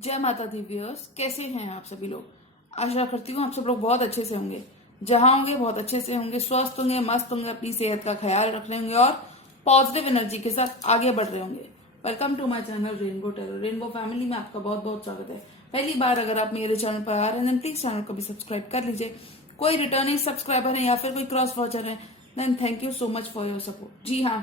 जय माता the viewers, कैसे हैं आप सभी लोग। आशा करती हूँ आप सब लोग बहुत अच्छे से होंगे। जहाँ होंगे बहुत अच्छे से होंगे, स्वस्थ होंगे, मस्त होंगे, अपनी सेहत का ख्याल रख रहे होंगे और पॉजिटिव एनर्जी के साथ आगे बढ़ रहे होंगे। Welcome to my channel rainbow tarot. Rainbow family में आपका बहुत बहुत स्वागत है। पहली बार अगर आप मेरे चैनल पर आ रहे हैं प्लीज चैनल को भी सब्सक्राइब कर लीजिए। कोई रिटर्निंग सब्सक्राइबर है या फिर कोई क्रॉस वॉचर है, then thank you so much for your support. जी हाँ,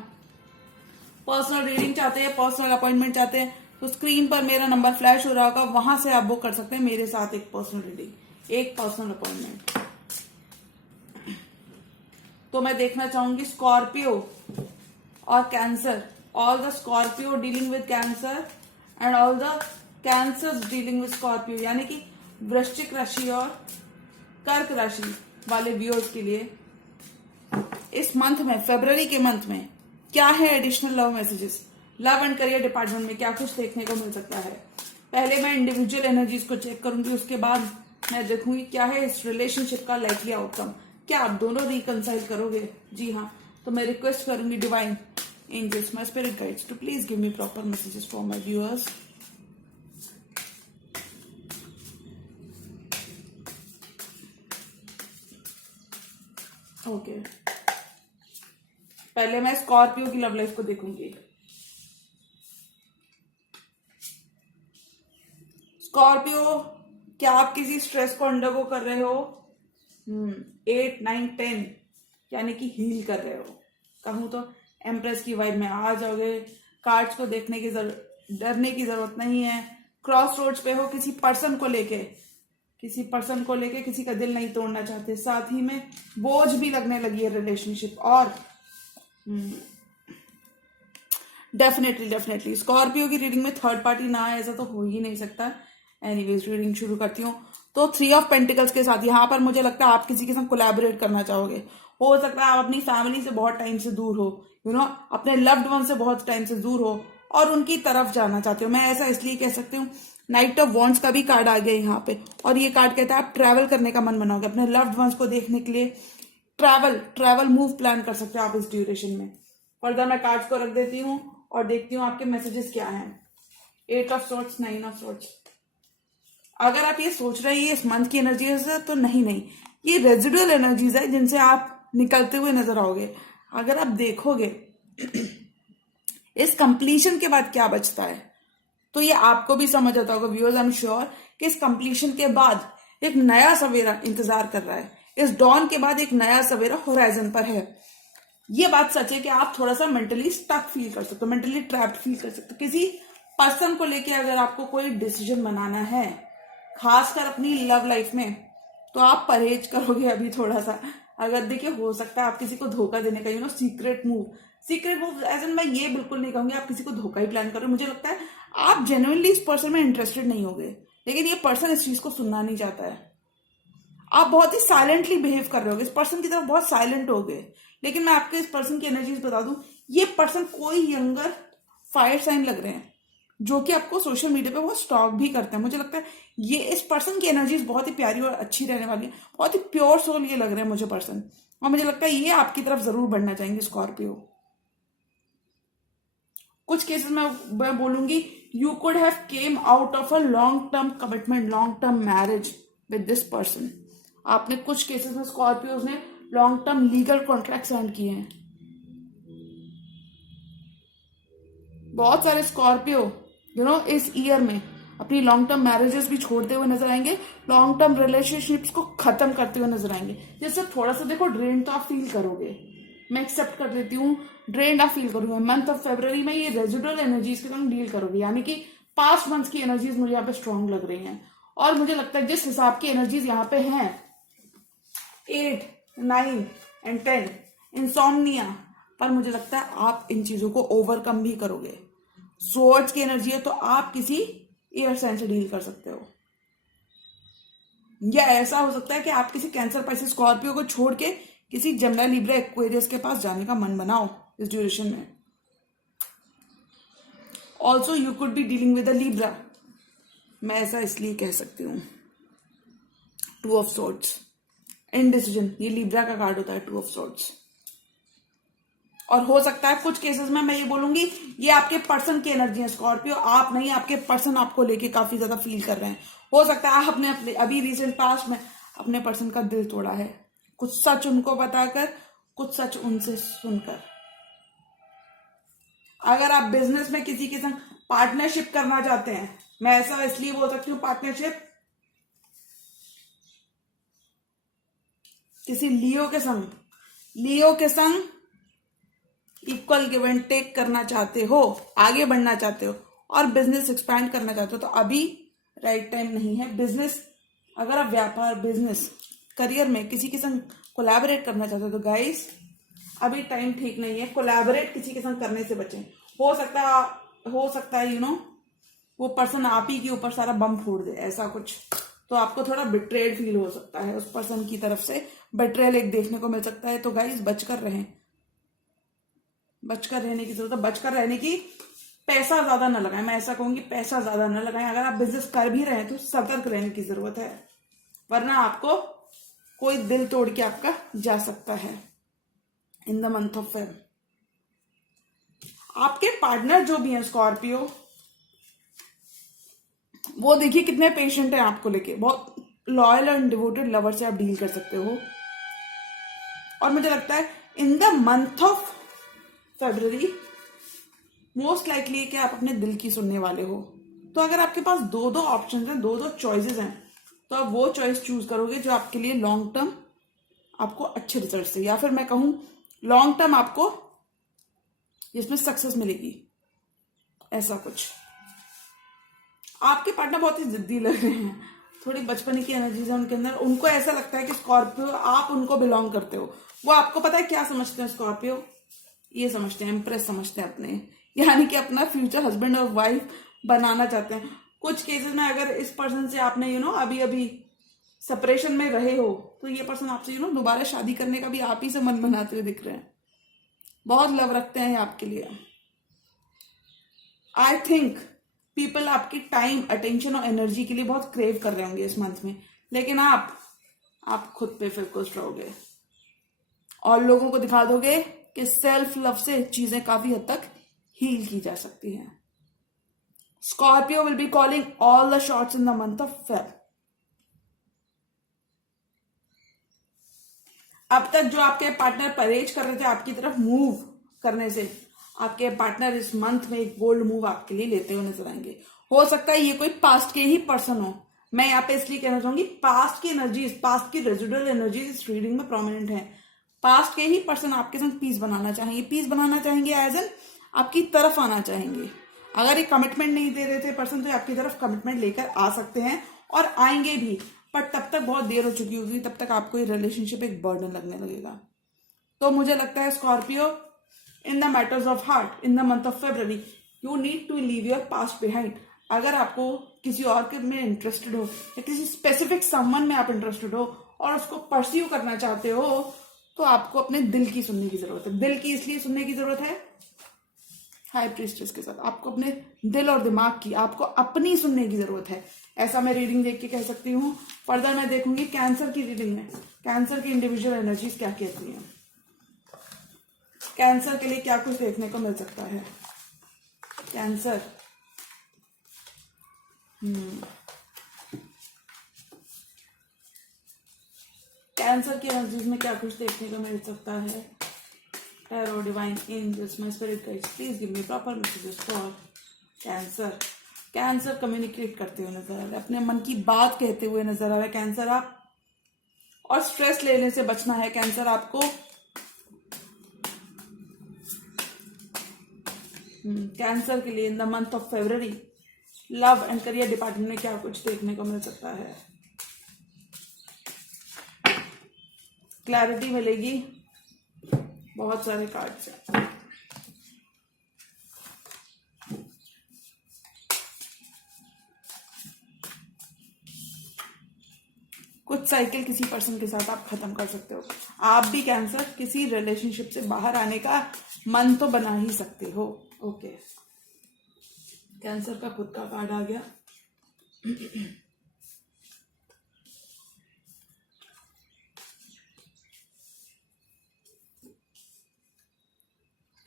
पर्सनल रीडिंग चाहते हैं, पर्सनल अपॉइंटमेंट चाहते हैं तो स्क्रीन पर मेरा नंबर फ्लैश हो रहा होगा, वहां से आप बुक कर सकते हैं मेरे साथ एक पर्सनल रीडिंग, एक पर्सनल अपॉइंटमेंट। तो मैं देखना चाहूंगी स्कॉर्पियो और cancer, all the Scorpio dealing with cancer and all the cancer dealing with Scorpio, यानी कि वृश्चिक राशि और कर्क राशि वाले व्यूअर्स के लिए इस मंथ में, फरवरी के मंथ में क्या है additional love messages. Love and career department में क्या कुछ देखने को मिल सकता है। पहले मैं इंडिविजुअल एनर्जीज को चेक करूंगी, उसके बाद मैं देखूंगी क्या है इस रिलेशनशिप का लाइकली आउटकम। क्या आप दोनों रिकंसाइल करोगे? जी हाँ, तो मैं रिक्वेस्ट करूंगी divine angels, my spirit guides, to please give me proper messages for my viewers. Okay, पहले मैं स्कॉर्पियो की लव लाइफ को देखूंगी। स्कॉर्पियो, क्या आप किसी स्ट्रेस को अंडरगो कर रहे हो? 8, 9, 10 यानी कि हील कर रहे हो। कहूं तो एम्प्रेस की वाइब में आ जाओगे। कार्ड्स को देखने की डरने की जरूरत नहीं है। क्रॉस रोड्स पे हो, किसी पर्सन को लेके किसी का दिल नहीं तोड़ना चाहते, साथ ही में बोझ भी लगने लगी है रिलेशनशिप। और डेफिनेटली स्कॉर्पियो की रीडिंग में थर्ड पार्टी ना आए ऐसा तो हो ही नहीं सकता। एनीवेज, रीडिंग शुरू करती हूँ। तो 3 ऑफ पेंटिकल्स के साथ यहाँ पर मुझे लगता है आप किसी के साथ कोलैबोरेट करना चाहोगे। हो सकता है आप अपनी फैमिली से बहुत टाइम से दूर हो, अपने लव्ड वन से बहुत टाइम से दूर हो और उनकी तरफ जाना चाहते हो। मैं ऐसा इसलिए कह सकती हूँ, नाइट ऑफ वॉन्ड्स का भी कार्ड आ गया यहाँ पे, और ये कार्ड कहता है आप ट्रैवल करने का मन बनाओगे अपने लव्ड वंस को देखने के लिए। ट्रैवल मूव प्लान कर सकते हो आप इस ड्यूरेशन में। फर्दर मैं कार्ड्स को रख देती हूँ और देखती हूँ आपके मैसेजेस क्या हैं। 8 ऑफ सोर्ट्स, 9 ऑफ सोर्ट्स। अगर आप ये सोच रहे हैं ये इस मंथ की एनर्जीज है, तो नहीं, ये रेजिडुअल एनर्जीज है जिनसे आप निकलते हुए नजर आओगे। अगर आप देखोगे इस कंप्लीशन के बाद क्या बचता है, तो ये आपको भी समझ आता होगा व्यूअर्स। आई एम श्योर कि इस कंप्लीशन के बाद एक नया सवेरा इंतजार कर रहा है। इस डॉन के बाद एक नया सवेरा होराइजन पर है। ये बात सच है कि आप थोड़ा सा मेंटली स्टक फील कर सकते हो, मेंटली ट्रैप्ड फील कर सकते हो। किसी पर्सन को लेके अगर आपको कोई डिसीजन बनाना है, खासकर अपनी लव लाइफ में, तो आप परहेज करोगे अभी थोड़ा सा। अगर देखिए, हो सकता है आप किसी को धोखा देने का सीक्रेट मूव एज एन, मैं ये बिल्कुल नहीं कहूंगी आप किसी को धोखा ही प्लान करो। मुझे लगता है आप जेन्युइनली इस पर्सन में इंटरेस्टेड नहीं होगे, लेकिन ये पर्सन इस चीज को सुनना नहीं चाहता है। आप बहुत ही साइलेंटली बिहेव कर रहे होगे, इस पर्सन की तरफ बहुत साइलेंट हो गए। लेकिन मैं आपके इस पर्सन की एनर्जीज बता दूं, ये पर्सन कोई यंगर फायर साइन लग रहे हैं जो कि आपको सोशल मीडिया पे बहुत स्टॉक भी करते हैं। मुझे लगता है ये इस पर्सन की एनर्जीज बहुत ही प्यारी और अच्छी रहने वाली है। बहुत ही प्योर सोल ये लग रहे हैं मुझे पर्सन, और मुझे लगता है ये आपकी तरफ जरूर बढ़ना चाहेंगे स्कॉर्पियो। कुछ केसेस में मैं बोलूंगी you could have came out of a long term commitment, long term marriage with this person. आपने कुछ केसेस में स्कॉर्पियोज ने long term legal contract sign किए हैं। बहुत सारे स्कॉर्पियो इस ईयर में अपनी लॉन्ग टर्म मैरिजेस भी छोड़ते हुए नजर आएंगे, लॉन्ग टर्म रिलेशनशिप्स को खत्म करते हुए नजर आएंगे। जिससे थोड़ा सा देखो ड्रेन तो आप फील करोगे, मैं एक्सेप्ट कर लेती हूँ, ड्रेन आप फील करोगे। मंथ ऑफ फरवरी में ये रेजिडुअल एनर्जीज के साथ डील करोगे, यानी कि पास्ट मंथ की एनर्जीज मुझे यहाँ पे स्ट्रांग लग रही हैं। और मुझे लगता है जिस हिसाब की एनर्जीज यहाँ पे हैं 8, 9 एंड 10 इंसोम्निया पर, मुझे लगता है आप इन चीजों को ओवरकम भी करोगे। सोर्ड्स की एनर्जी है तो आप किसी एयर साइन से डील कर सकते हो, या ऐसा हो सकता है कि आप किसी कैंसर, पाइसेस, स्कॉर्पियो को छोड़ के किसी जेमिनी, लिब्रा, एक्वेरियस के पास जाने का मन बनाओ इस ड्यूरेशन में। Also you could be dealing with a Libra, मैं ऐसा इसलिए कह सकती हूँ। 2 ऑफ सोर्ड्स, इनडिसीजन, ये लिब्रा का कार्ड होता है 2 ऑफ सोर्ड्स। और हो सकता है कुछ केसेस में मैं ये बोलूंगी ये आपके पर्सन की एनर्जी है स्कॉर्पियो, आप नहीं, आपके पर्सन आपको लेके काफी ज्यादा फील कर रहे हैं। हो सकता है आपने अपने अभी रिसेंट पास्ट में अपने पर्सन का दिल तोड़ा है, कुछ सच उनको बताकर, कुछ सच उनसे सुनकर। अगर आप बिजनेस में किसी के संग पार्टनरशिप करना चाहते हैं, मैं ऐसा इसलिए बोल सकती हूँ पार्टनरशिप, किसी लियो के संग इक्वल गिव एंड टेक करना चाहते हो, आगे बढ़ना चाहते हो और बिजनेस एक्सपैंड करना चाहते हो, तो अभी राइट टाइम नहीं है। बिजनेस, अगर आप व्यापार, बिजनेस, करियर में किसी के संग कोलैबोरेट करना चाहते हो तो गाइस अभी टाइम ठीक नहीं है। कोलैबोरेट किसी के संग करने से बचें। हो सकता है वो पर्सन आप ही के ऊपर सारा बम फोड़ दे, ऐसा कुछ, तो आपको थोड़ा बिट्रेड फील हो सकता है, उस पर्सन की तरफ से बिट्रेल एक देखने को मिल सकता है। तो गाइस बचकर रहें, बचकर रहने की जरूरत है। बचकर रहने की, पैसा ज्यादा ना लगाएं, मैं ऐसा कहूंगी पैसा ज्यादा ना लगाएं। अगर आप बिजनेस कर भी रहे हैं तो सतर्क रहने की जरूरत है, वरना आपको कोई दिल तोड़ के आपका जा सकता है इन द मंथ ऑफ फेब। आपके पार्टनर जो भी हैं स्कॉर्पियो, वो देखिए कितने पेशेंट हैं आपको लेके, बहुत लॉयल एंड डिवोटेड लवर से आप डील कर सकते हो। और मुझे लगता है इन the month of February most likely कि आप अपने दिल की सुनने वाले हो। तो अगर आपके पास दो दो ऑप्शन हैं, दो दो चॉइसेस हैं, तो आप वो चॉइस चूज करोगे जो आपके लिए लॉन्ग टर्म आपको अच्छे रिजल्ट से, या फिर मैं कहूं लॉन्ग टर्म आपको जिसमें सक्सेस मिलेगी, ऐसा कुछ। आपके पार्टनर बहुत ही जिद्दी लग रहे हैं, थोड़ी बचपन की एनर्जीज है उनके अंदर। उनको ऐसा लगता है कि स्कॉर्पियो आप उनको बिलोंग करते हो। वो आपको पता है क्या समझते हैं स्कॉर्पियो, ये समझते हैं, इम्प्रेस समझते हैं अपने, यानी कि अपना फ्यूचर हस्बैंड और वाइफ बनाना चाहते हैं। कुछ केसेस में अगर इस पर्सन से आपने अभी अभी सेपरेशन में रहे हो, तो ये पर्सन आपसे दोबारा शादी करने का भी आप ही से मन बनाते हुए दिख रहे हैं। बहुत लव रखते हैं आपके लिए। आई थिंक पीपल आपकी टाइम, अटेंशन और एनर्जी के लिए बहुत क्रेव कर रहे होंगे इस मंथ में, लेकिन आप खुद पे फोकस्ड रहोगे और लोगों को दिखा दोगे कि सेल्फ लव से चीजें काफी हद तक हील की जा सकती हैं। Scorpio will be calling all the shots in the month of Feb. अब तक जो आपके पार्टनर परहेज कर रहे थे आपकी तरफ मूव करने से, आपके पार्टनर इस मंथ में एक बोल्ड मूव आपके लिए लेते हुए नजर आएंगे। हो सकता है ये कोई पास्ट के ही पर्सन हो। मैं यहाँ पे इसलिए कहना चाहूंगी पास्ट की एनर्जीज, पास्ट की रेजिडुअल एनर्जीज इस रीडिंग में प्रोमिनेंट है। पास्ट के ही पर्सन आपके संग पीस बनाना चाहेंगे, पीस बनाना चाहेंगे एज एन आपकी तरफ आना चाहेंगे। अगर ये कमिटमेंट नहीं दे रहे थे पर्सन, तो आपकी तरफ कमिटमेंट लेकर आ सकते हैं और आएंगे भी, पर तब तक बहुत देर हो चुकी होगी, तब तक आपको ये रिलेशनशिप एक बर्डन लगने लगेगा। तो मुझे लगता है Scorpio, in the matters of heart in the month of February you need to leave your past behind. अगर आपको किसी और के में इंटरेस्टेड हो या किसी स्पेसिफिक समवन में आप इंटरेस्टेड हो और उसको परस्यू करना चाहते हो, तो आपको अपने दिल की सुनने की जरूरत है। दिल की इसलिए सुनने की जरूरत है हाई प्रीस्टेस के साथ, आपको अपने दिल और दिमाग की, आपको अपनी सुनने की जरूरत है। ऐसा मैं रीडिंग देख के कह सकती हूँ। फर्दर मैं देखूंगी कैंसर की रीडिंग में कैंसर की इंडिविजुअल एनर्जीज क्या कहती हैं, कैंसर के लिए क्या कुछ देखने को मिल सकता है। कैंसर, कैंसर की एनर्जीज में क्या कुछ देखने को मिल सकता है। Tarot, divine angels, my spirit guides, please give me proper messages for cancer. Cancer communicate करते हुए नजर आ रहा है, अपने मन की बात कहते हुए नजर आ रहा है कैंसर आप। और स्ट्रेस लेने से बचना है कैंसर आपको। कैंसर के लिए इन the month of February love and career department में क्या कुछ देखने को मिल सकता है। क्लैरिटी मिलेगी बहुत सारे कार्ड से। कुछ साइकिल किसी पर्सन के साथ आप खत्म कर सकते हो। आप भी कैंसर किसी रिलेशनशिप से बाहर आने का मन तो बना ही सकते हो। ओके, कैंसर का खुद का कार्ड आ गया।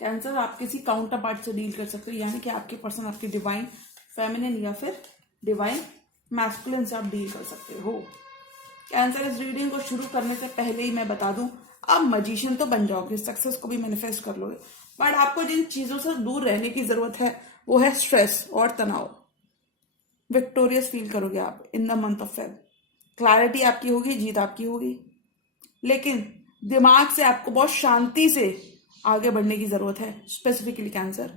कैंसर आप किसी काउंटर पार्ट से डील कर सकते हो, यानी कि आपके पर्सन आपकी डिवाइन फेमिनिन या फिर डिवाइन मैस्कुलिन से आप डील कर सकते हो। कैंसर इस रीडिंग को शुरू करने से पहले ही मैं बता दूं, आप मजिशियन तो बन जाओगे, सक्सेस को भी मैनिफेस्ट कर लोगे, बट आपको जिन चीजों से दूर रहने की जरूरत है वो है स्ट्रेस और तनाव। विक्टोरियस फील करोगे आप इन the month of Feb. Clarity आपकी होगी, जीत आपकी होगी, लेकिन दिमाग से आपको बहुत शांति से आगे बढ़ने की जरूरत है। स्पेसिफिकली कैंसर,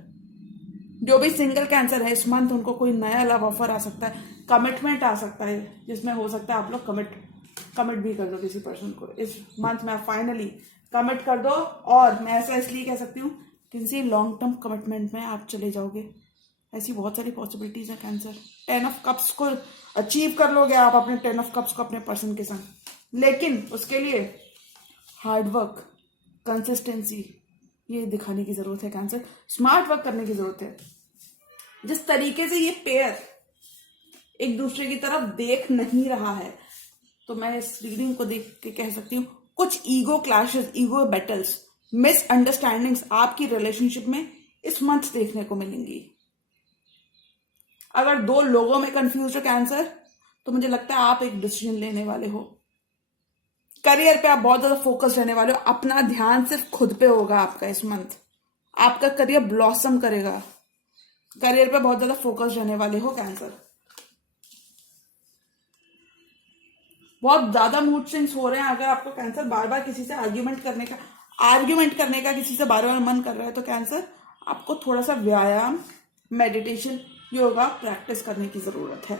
जो भी सिंगल कैंसर है इस मंथ, उनको कोई नया लव ऑफर आ सकता है, कमिटमेंट आ सकता है, जिसमें हो सकता है आप लोग कमिट भी कर दो किसी पर्सन को इस मंथ में। फाइनली कमिट कर दो, और मैं ऐसा इसलिए कह सकती हूँ किसी लॉन्ग टर्म कमिटमेंट में आप चले जाओगे। ऐसी बहुत सारी पॉसिबिलिटीज है कैंसर। 10 ऑफ कप्स को अचीव कर लोगे आप, अपने 10 ऑफ कप्स को अपने पर्सन के संग, लेकिन उसके लिए हार्ड वर्क, कंसिस्टेंसी ये दिखाने की जरूरत है कैंसर। स्मार्ट वर्क करने की जरूरत है। जिस तरीके से ये पेयर एक दूसरे की तरफ देख नहीं रहा है, तो मैं इस रीडिंग को देख के कह सकती हूँ कुछ ego clashes, ego battles, misunderstandings आपकी रिलेशनशिप में इस मंथ देखने को मिलेंगी। अगर दो लोगों में कंफ्यूज हो कैंसर, तो मुझे लगता है आप एक डिसीजन लेने वाले हो। करियर पे आप बहुत ज्यादा फोकस रहने वाले हो, अपना ध्यान सिर्फ खुद पे होगा आपका इस मंथ। आपका करियर ब्लॉसम करेगा, करियर पे बहुत ज्यादा फोकस रहने वाले हो कैंसर। बहुत ज्यादा मूड स्विंग्स हो रहे हैं। अगर आपको कैंसर बार बार किसी से आर्ग्यूमेंट करने का किसी से बार बार मन कर रहा है, तो कैंसर आपको थोड़ा सा व्यायाम, मेडिटेशन, योगा प्रैक्टिस करने की जरूरत है।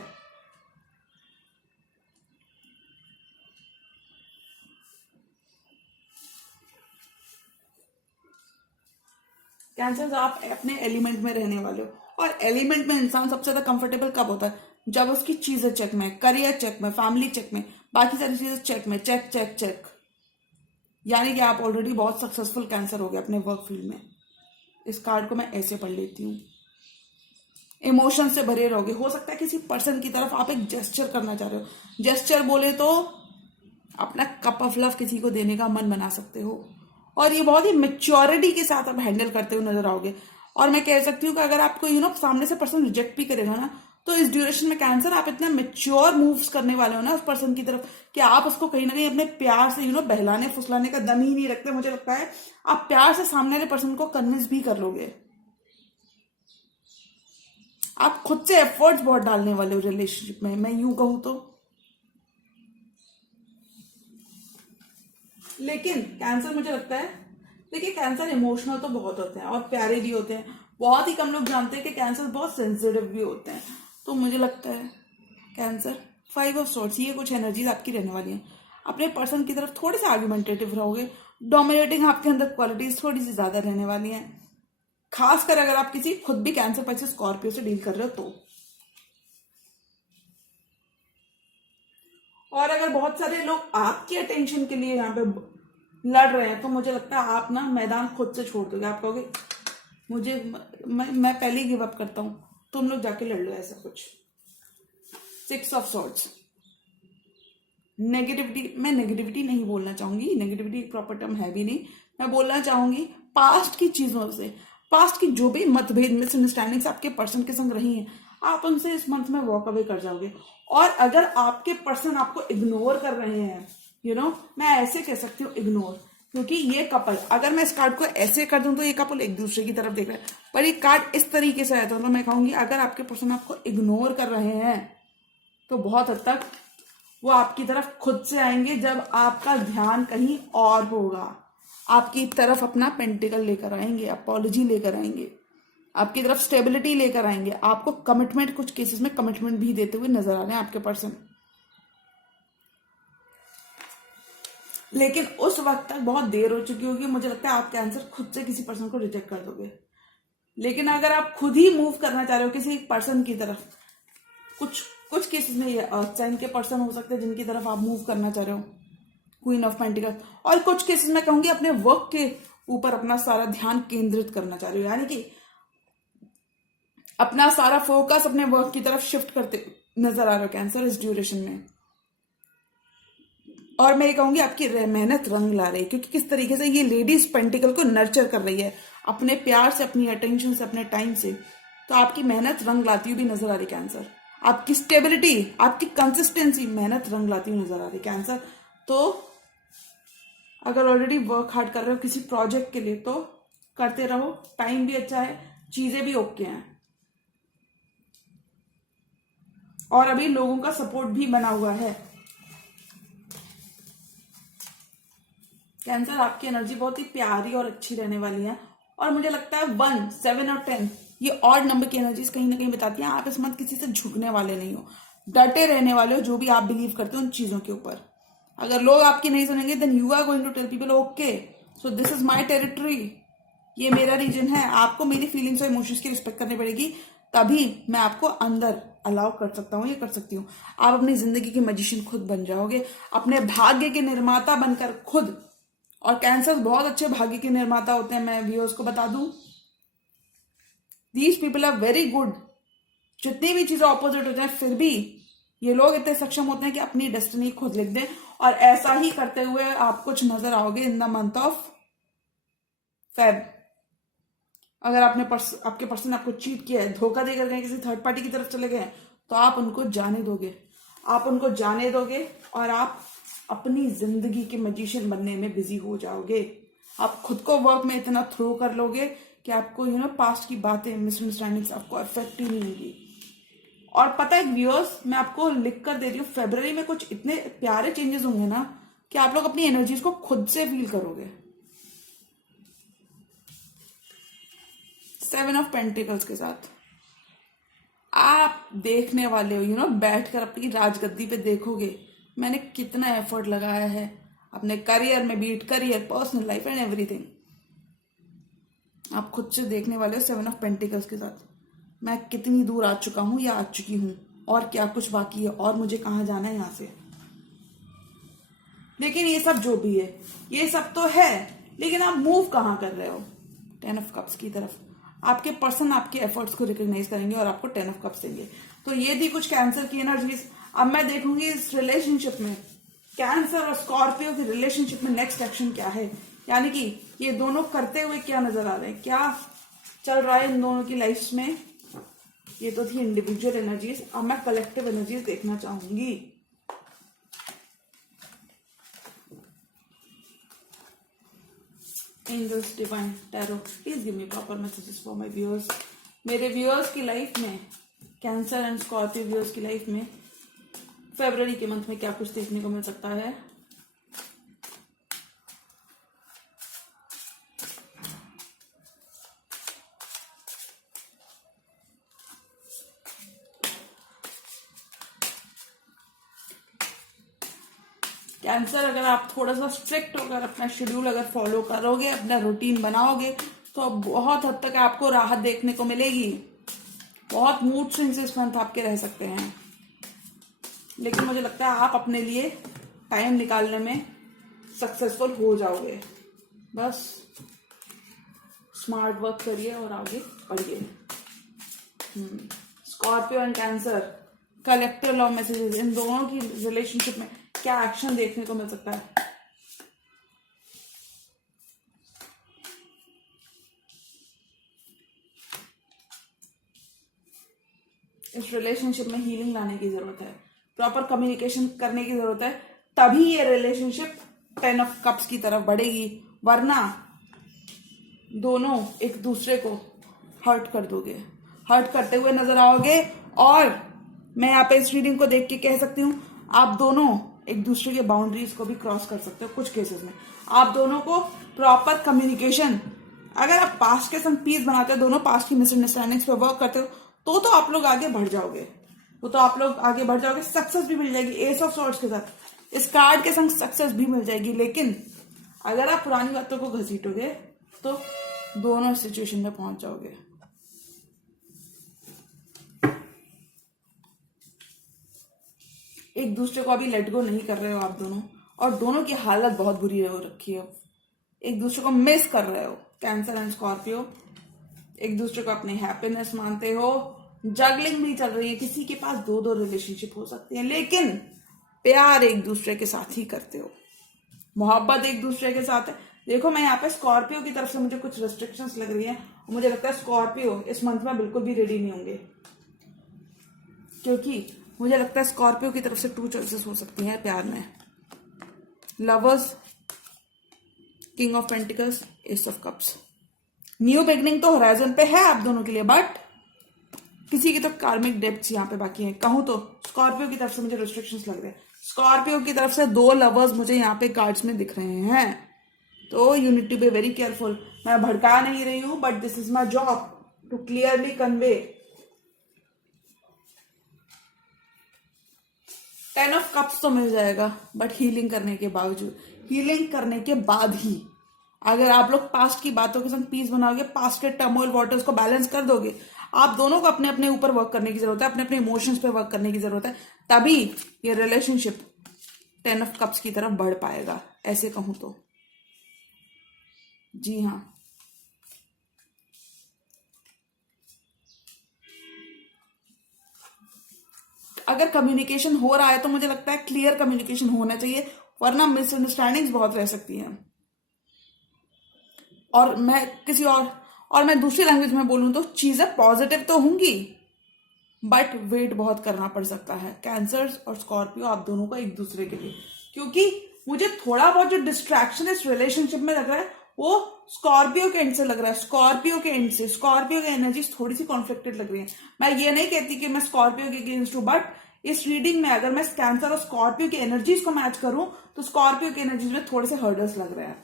कैंसर आप अपने एलिमेंट में रहने वाले हो, और एलिमेंट में इंसान सबसे ज्यादा कंफर्टेबल कब होता है? जब उसकी चीजें चेक में, करियर चेक में, फैमिली चेक में, बाकी सारी चीजें चेक में, चेक चेक चेक। यानी कि आप ऑलरेडी बहुत सक्सेसफुल कैंसर हो गए अपने वर्क फील्ड में। इस कार्ड को मैं ऐसे पढ़ लेती हूँ। इमोशन से भरे रहोगे। हो सकता है किसी पर्सन की तरफ आप एक जेस्चर करना चाह रहे हो। जेस्चर बोले तो अपना कप ऑफ लव किसी को देने का मन बना सकते हो, और ये बहुत ही मेच्योरिटी के साथ आप हैंडल करते हुए नजर आओगे। और मैं कह सकती हूँ कि अगर आपको सामने से पर्सन रिजेक्ट भी करेगा ना, तो इस ड्यूरेशन में कैंसर आप इतना मेच्योर मूव्स करने वाले हो ना उस पर्सन की तरफ, कि आप उसको कहीं ना कहीं अपने प्यार से बहलाने फुसलाने का दम ही नहीं रखते। मुझे लगता है आप प्यार से सामने वाले पर्सन को कन्विंस भी कर लोगे। आप खुद से एफर्ट्स बहुत डालने वाले हो रिलेशनशिप में, मैं यूं कहूं तो। लेकिन कैंसर, मुझे लगता है, देखिए कैंसर इमोशनल तो बहुत होते हैं और प्यारे भी होते हैं। बहुत ही कम लोग जानते हैं कि कैंसर बहुत सेंसिटिव भी होते हैं। तो मुझे लगता है कैंसर 5 ऑफ सॉर्ड्स, ये कुछ एनर्जीज आपकी रहने वाली हैं। अपने पर्सन की तरफ थोड़े से आर्गुमेंटेटिव रहोगे, डोमिनेटिंग आपके अंदर क्वालिटीज थोड़ी सी ज्यादा रहने वाली हैं। खासकर अगर आप किसी खुद भी कैंसर पैसे स्कॉर्पियो से डील कर रहे हो तो। और अगर बहुत सारे लोग आपकी अटेंशन के लिए यहाँ पे लड़ रहे हैं, तो मुझे लगता है आप ना मैदान खुद से छोड़ दोगे। आप कहोगे मैं पहले ही गिव अप करता हूं, तुम लोग जाके लड़ लो, ऐसा कुछ। 6 ऑफ सॉर्ड्स, नेगेटिविटी, मैं नेगेटिविटी नहीं बोलना चाहूंगी, नेगेटिविटी प्रॉपर टर्म है भी नहीं। मैं बोलना चाहूंगी पास्ट की चीजों से, पास्ट की जो भी मतभेद, मिसअंडरस्टैंडिंग्स आपके पर्सन के संग रही हैं, आप उनसे इस मंथ में वॉक अवे कर जाओगे। और अगर आपके पर्सन आपको इग्नोर कर रहे हैं, मैं ऐसे कह सकती हूँ इग्नोर, क्योंकि ये कपल, अगर मैं इस कार्ड को ऐसे कर दूं तो ये कपल एक दूसरे की तरफ देख रहे हैं, पर ये कार्ड इस तरीके से आया तो मैं कहूंगी अगर आपके पर्सन आपको इग्नोर कर रहे हैं, तो बहुत हद तक वो आपकी तरफ खुद से आएंगे जब आपका ध्यान कहीं और होगा। आपकी तरफ अपना पेंटिकल लेकर आएंगे, अपॉलॉजी लेकर आएंगे, आपकी तरफ स्टेबिलिटी लेकर आएंगे, आपको कमिटमेंट, कुछ केसेस में कमिटमेंट भी देते हुए नजर आ रहे हैं आपके पर्सन। लेकिन उस वक्त तक बहुत देर हो चुकी होगी। मुझे लगता है आप कैंसर खुद से किसी पर्सन को रिजेक्ट कर दोगे। लेकिन अगर आप खुद ही मूव करना चाह रहे हो किसी पर्सन की तरफ, कुछ केसेस में ये अर्थ साइन के पर्सन हो सकते हैं जिनकी तरफ आप मूव करना चाह रहे हो, क्वीन ऑफ पेंटिकल, और कुछ केसेस में कहूंगी अपने वर्क के ऊपर अपना सारा ध्यान केंद्रित करना चाह रहे हो, यानी कि अपना सारा फोकस अपने वर्क की तरफ शिफ्ट करते नजर आ रहा है कैंसर इस ड्यूरेशन में। और मैं ये कहूंगी आपकी मेहनत रंग ला रही है, क्योंकि किस तरीके से ये लेडीज पेंटिकल को नर्चर कर रही है अपने प्यार से, अपनी अटेंशन से, अपने टाइम से। तो आपकी मेहनत रंग लाती हुई भी नजर आ रही कैंसर। आपकी स्टेबिलिटी, आपकी कंसिस्टेंसी, मेहनत रंग लाती हुई नजर आ रही कैंसर। तो अगर ऑलरेडी वर्क हार्ड कर रहे हो किसी प्रोजेक्ट के लिए तो करते रहो, टाइम भी अच्छा है, चीजें भी ओके हैं, और अभी लोगों का सपोर्ट भी बना हुआ है। कैंसर, आपकी एनर्जी बहुत ही प्यारी और अच्छी रहने वाली है। और मुझे लगता है 1, 7 और 10 ये ऑड नंबर की एनर्जीज कहीं ना कहीं बताती हैं आप इस मंथ किसी से झुकने वाले नहीं हो, डटे रहने वाले हो जो भी आप बिलीव करते हो उन चीजों के ऊपर। अगर लोग आपकी नहीं सुनेंगे then you are going to tell people okay so this is my territory, ये मेरा रीजन है। आपको मेरी फीलिंग्स और इमोशंस की रिस्पेक्ट करनी पड़ेगी, तभी मैं आपको अंदर अलाउ कर सकता हूँ, ये कर सकती हूँ। आप अपनी जिंदगी के मैजिशियन खुद बन जाओगे, अपने भाग्य के निर्माता बनकर खुद। और कैंसर बहुत अच्छे भाग्य के निर्माता होते हैं, मैं व्यूअर्स को बता दूं। These people are very good. जितनी भी चीजें ऑपोजिट हो जाए फिर भी ये लोग इतने सक्षम होते हैं कि अपनी डेस्टिनी खुद लिख दें। और ऐसा ही करते हुए आप कुछ नजर आओगे इन द मंथ ऑफ फेब। अगर आपके पर्सन आपको चीट किया है, धोखा देकर गए, किसी थर्ड पार्टी की तरफ चले गए, तो आप उनको जाने दोगे, आप उनको जाने दोगे और आप अपनी जिंदगी के मैजिशियन बनने में बिजी हो जाओगे। आप खुद को वर्क में इतना थ्रो कर लोगे कि आपको पास्ट की बातें, मिसअंडरस्टैंडिंग्स आपको अफेक्ट ही नहीं होगी। और पता है व्यूअर्स, मैं आपको लिख कर दे रही हूँ, फेब्रुअरी में कुछ इतने प्यारे चेंजेस होंगे ना कि आप लोग अपनी एनर्जीज को खुद से फील करोगे। 7 ऑफ पेंटिकल्स के साथ आप देखने वाले हो, बैठकर अपनी राजगद्दी पे देखोगे मैंने कितना एफर्ट लगाया है अपने करियर में, beat career, personal life and everything. आप खुद से देखने वाले हो 7 ऑफ पेंटिकल्स के साथ मैं कितनी दूर आ चुका हूं या आ चुकी हूं, और क्या कुछ बाकी है, और मुझे कहां जाना है यहां से। लेकिन ये सब जो भी है, ये सब तो है, लेकिन आप मूव कहां कर रहे हो? 10 ऑफ कप्स की तरफ। आपके पर्सन आपके एफर्ट्स को रिकॉग्नाइज करेंगे और आपको 10 ऑफ कप्स देंगे। तो ये थी कुछ कैंसर की एनर्जीज। अब मैं देखूंगी इस रिलेशनशिप में, कैंसर और स्कॉर्पियो की रिलेशनशिप में नेक्स्ट एक्शन क्या है, यानी कि ये दोनों करते हुए क्या नजर आ रहे हैं, क्या चल रहा है इन दोनों की लाइफ में। ये तो थी इंडिविजुअल एनर्जीज। अब मैं कलेक्टिव एनर्जीज देखना चाहूंगी। Angels, divine, tarot, please give me proper messages for my viewers. मेरे व्यूअर्स की लाइफ में, कैंसर एंड स्कॉर्पियो व्यूअर्स की लाइफ में फरवरी के मंथ में क्या कुछ देखने को मिल सकता है। कैंसर, अगर आप थोड़ा सा स्ट्रिक्ट होकर अपना शेड्यूल अगर फॉलो करोगे, अपना रूटीन बनाओगे, तो बहुत हद तक आपको राहत देखने को मिलेगी। बहुत मूड स्विंग्स इस मंथ आपके रह सकते हैं, लेकिन मुझे लगता है आप अपने लिए टाइम निकालने में सक्सेसफुल हो जाओगे। बस स्मार्ट वर्क करिए और आगे बढ़िए। Scorpio and Cancer, collective love messages, इन दोनों की रिलेशनशिप में क्या एक्शन देखने को मिल सकता है। इस रिलेशनशिप में हीलिंग लाने की जरूरत है, प्रॉपर कम्युनिकेशन करने की जरूरत है, तभी ये रिलेशनशिप 10 ऑफ कप्स की तरफ बढ़ेगी। वरना दोनों एक दूसरे को हर्ट कर दोगे, हर्ट करते हुए नजर आओगे। और मैं यहाँ पे इस रीडिंग को देख के कह सकती हूँ आप दोनों एक दूसरे के बाउंड्रीज को भी क्रॉस कर सकते हो। कुछ केसेस में आप दोनों को प्रॉपर कम्युनिकेशन, अगर आप पास्ट के संग पीस बनाते हो, दोनों पास्ट की मिसअंडरस्टैंडिंग्स पे वर्क करते हो, तो आप लोग आगे बढ़ जाओगे। आप लोग आगे बढ़ जाओगे, सक्सेस भी मिल जाएगी। एस ऑफ सॉर्ड्स के साथ इस कार्ड के संग सक्सेस भी मिल जाएगी। लेकिन अगर आप पुरानी बातों को घसीटोगे तो दोनों सिचुएशन में पहुंच जाओगे। एक दूसरे को अभी लेट गो नहीं कर रहे हो आप दोनों, और दोनों की हालत बहुत बुरी हो रखी है। एक दूसरे को मिस कर रहे हो, कैंसर एंड स्कॉर्पियो। एक दूसरे को अपनी हैप्पीनेस मानते हो। जगलिंग भी चल रही है, किसी के पास 2-2 रिलेशनशिप हो सकते हैं, लेकिन प्यार एक दूसरे के साथ ही करते हो, मोहब्बत एक दूसरे के साथ है। देखो मैं यहाँ पे स्कॉर्पियो की तरफ से मुझे कुछ रेस्ट्रिक्शंस लग रही है, और मुझे लगता है स्कॉर्पियो इस मंथ में बिल्कुल भी रेडी नहीं होंगे, क्योंकि मुझे लगता है स्कॉर्पियो की तरफ से 2 चॉइसेस हो सकती हैं प्यार में। Lovers, king of pentacles, S of cups. New beginning तो होराइजन पे है आप दोनों के लिए, बट किसी की तो कार्मिक डेप्थ्स यहाँ पे बाकी हैं। कहूं तो स्कॉर्पियो की तरफ से मुझे रिस्ट्रिक्शंस लग रहे हैं। स्कॉर्पियो की तरफ से 2 लवर्स मुझे यहाँ पे कार्ड्स में दिख रहे हैं, तो you need to be very careful. मैं भड़का नहीं रही हूं, but this is my job to clearly convey. 10 of cups तो मिल जाएगा, बट हीलिंग करने के बावजूद, हीलिंग करने के बाद ही अगर आप लोग पास्ट की बातों के संग पीस बनाओगे, पास्ट के टर्मोइल वाटर्स को बैलेंस कर दोगे, आप दोनों को अपने अपने ऊपर वर्क करने की जरूरत है, अपने अपने इमोशंस पे वर्क करने की जरूरत है, तभी ये रिलेशनशिप 10 ऑफ कप्स की तरफ बढ़ पाएगा, ऐसे कहूं तो। जी हाँ, अगर कम्युनिकेशन हो रहा है तो मुझे लगता है क्लियर कम्युनिकेशन होना चाहिए, वरना मिसअंडरस्टैंडिंग्स बहुत रह सकती हैं। और मैं दूसरी लैंग्वेज में बोलूं तो चीजें पॉजिटिव तो होंगी, बट वेट बहुत करना पड़ सकता है कैंसर और स्कॉर्पियो आप दोनों को एक दूसरे के लिए, क्योंकि मुझे थोड़ा बहुत जो डिस्ट्रैक्शन इस रिलेशनशिप में लग रहा है वो स्कॉर्पियो के एंड से लग रहा है। स्कॉर्पियो के एंड से, स्कॉर्पियो की एनर्जीज थोड़ी सी कॉन्फ्लिक्टेड लग रही है। मैं ये नहीं कहती कि मैं स्कॉर्पियो के अगेंस्ट हूं, बट इस रीडिंग में अगर मैं कैंसर और स्कॉर्पियो की एनर्जीज को मैच करूं तो स्कॉर्पियो की एनर्जीज में थोड़े से हर्डल्स लग रहे हैं।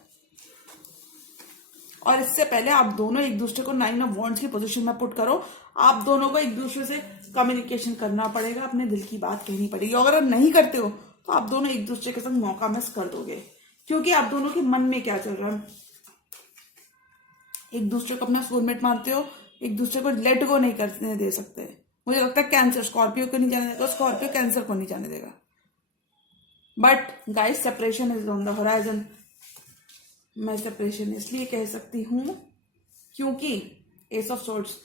और इससे पहले आप दोनों एक दूसरे को 9 ऑफ वॉन्ड्स की पोजीशन में पुट करो। आप दोनों को एक दूसरे से कम्युनिकेशन करना पड़ेगा, अपने दिल की बात कहनी पड़ेगी। अगर आप नहीं करते हो तो आप दोनों एक दूसरे के संग मौका मिस कर दोगे, क्योंकि आप दोनों के मन में क्या चल रहा है। एक दूसरे को अपना सोलमेट मानते हो, एक दूसरे को लेट गो नहीं करने दे सकते। मुझे लगता है कैंसर स्कॉर्पियो को नहीं जाने देगा, स्कॉर्पियो कैंसर को नहीं जाने देगा। But guys, separation is on the horizon. मैं सेपरेशन इसलिए कह सकती हूं क्योंकि एस ऑफ सोर्ड्स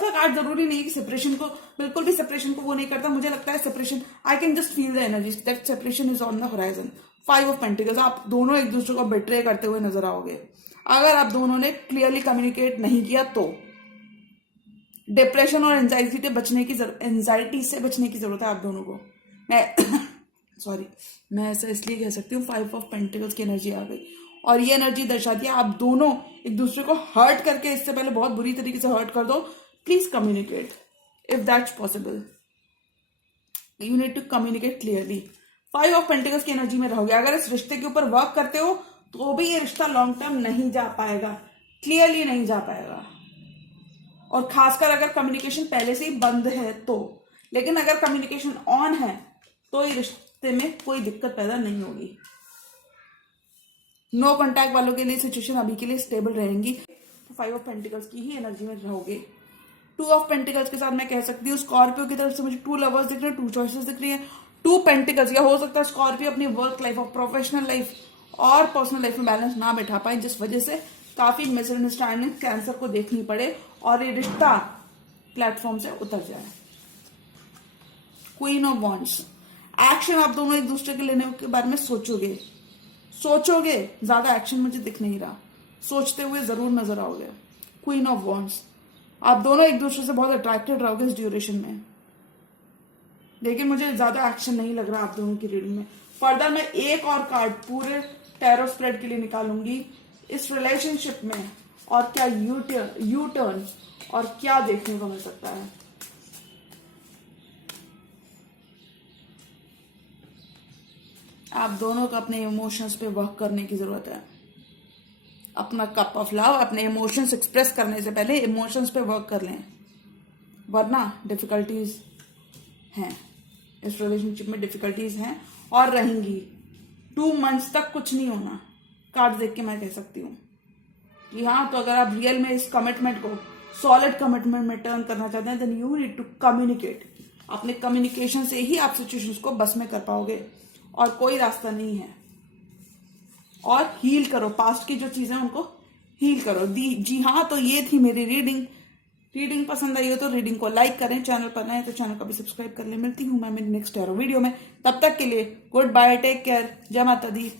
का कार्ड जरूरी नहीं कि सेपरेशन को, बिल्कुल भी सेपरेशन को वो नहीं करता। मुझे लगता है separation, I can just feel the energy that separation is on the horizon. 5 of pentacles, आप दोनों एक दूसरे को बिट्रे करते हुए नजर आओगे। अगर आप दोनों ने क्लियरली कम्युनिकेट नहीं किया तो डिप्रेशन और एंजाइटी से बचने की जरूरत है आप दोनों को। मैं ऐसा इसलिए कह सकती हूँ, 5 ऑफ पेंटिकल्स की एनर्जी आ गई, और ये एनर्जी दर्शाती है आप दोनों एक दूसरे को हर्ट करके, इससे पहले बहुत बुरी तरीके से हर्ट कर दो। Please communicate if that's possible. You need to communicate clearly. 5 of pentacles की एनर्जी में रहोगे। अगर इस रिश्ते के ऊपर वर्क करते हो तो भी ये रिश्ता लॉन्ग टर्म नहीं जा पाएगा, क्लियरली नहीं जा पाएगा। और खासकर अगर कम्युनिकेशन पहले से ही बंद है तो। लेकिन अगर कम्युनिकेशन ऑन है तो ये रिश्ते में कोई दिक्कत पैदा नहीं होगी। नो कॉन्टैक्ट वालों के लिए सिचुएशन अभी के लिए स्टेबल रहेंगी। तो 5 ऑफ पेंटिकल्स की ही एनर्जी में रहोगे। 2 ऑफ पेंटिकल्स के साथ मैं कह सकती हूँ स्कॉर्पियो की तरफ से मुझे 2 लवर्स दिख रहे हैं, 2 चॉइसेस दिख रही है। 2 पेंटिकल्स, या हो सकता है स्कॉर्पियो अपनी वर्क लाइफ और प्रोफेशनल लाइफ और पर्सनल लाइफ में बैलेंस ना बैठा पाए, जिस वजह से काफी मिसअंडरस्टैंडिंग कैंसर को देखनी पड़े और ये रिश्ता प्लेटफॉर्म से उतर जाए। क्वीन ऑफ वॉन्ड्स, एक्शन आप दोनों एक दूसरे के लेने के बारे में सोचोगे, ज्यादा एक्शन मुझे दिख नहीं रहा, सोचते हुए जरूर नजर आओगे। क्वीन ऑफ वॉन्ड्स, आप दोनों एक दूसरे से बहुत अट्रैक्टेड रहोगे इस ड्यूरेशन में, लेकिन मुझे ज्यादा एक्शन नहीं लग रहा आप दोनों की रीडिंग में। फर्दर मैं एक और कार्ड पूरे टैरो स्प्रेड के लिए निकालूंगी इस रिलेशनशिप में, और क्या यू टर्न और क्या देखने को मिल सकता है। आप दोनों को अपने इमोशंस पे वर्क करने की जरूरत है। अपना कप ऑफ लव, अपने इमोशंस एक्सप्रेस करने से पहले इमोशंस पे वर्क कर लें, वरना डिफिकल्टीज हैं इस रिलेशनशिप में, डिफिकल्टीज हैं और रहेंगी। 2 मंथ्स तक कुछ नहीं होना, कार्ड देख के मैं कह सकती हूँ कि हाँ। तो अगर आप रियल में इस कमिटमेंट को सॉलिड कमिटमेंट में टर्न करना चाहते हैं, then you need to communicate. अपने कम्युनिकेशन से ही आप सिचुएशंस को बस में कर पाओगे, और कोई रास्ता नहीं है। और हील करो, पास्ट की जो चीजें उनको हील करो। जी हाँ, तो ये थी मेरी रीडिंग रीडिंग पसंद आई हो तो रीडिंग को लाइक करें, चैनल पर नए तो चैनल को भी सब्सक्राइब कर लें। मिलती हूं मैं मेरी नेक्स्ट टैरो वीडियो में, तब तक के लिए गुड बाय, टेक केयर, जय माता दी।